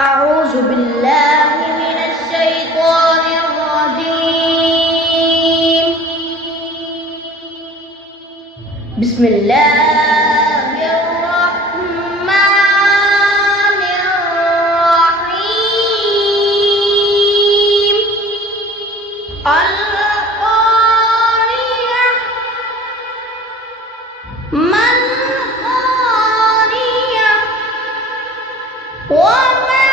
أعوذ بالله من الشيطان الرجيم. بسم الله الرحمن الرحيم. القارعة ما القارعة وما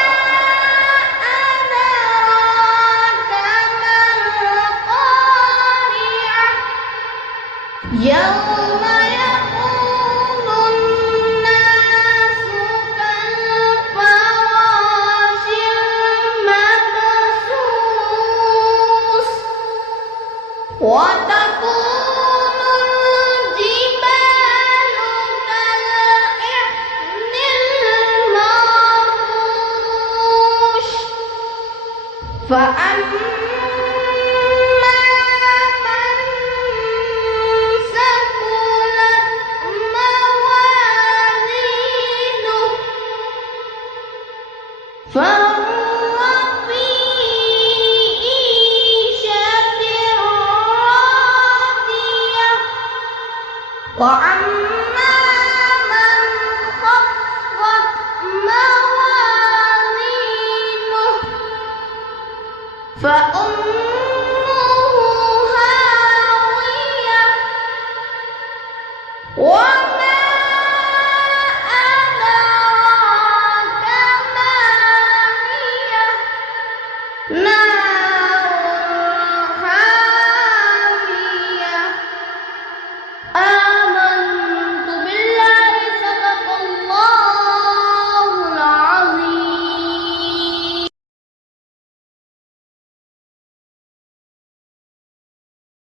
أدراك ما القارعة يوم يكون الناس كالفراش المبثوث وتكون الجبال كالعهن المنفوش فأما من ثقلت موازينه فهو في عيشة راضية وأما من خفت موازينه فأمه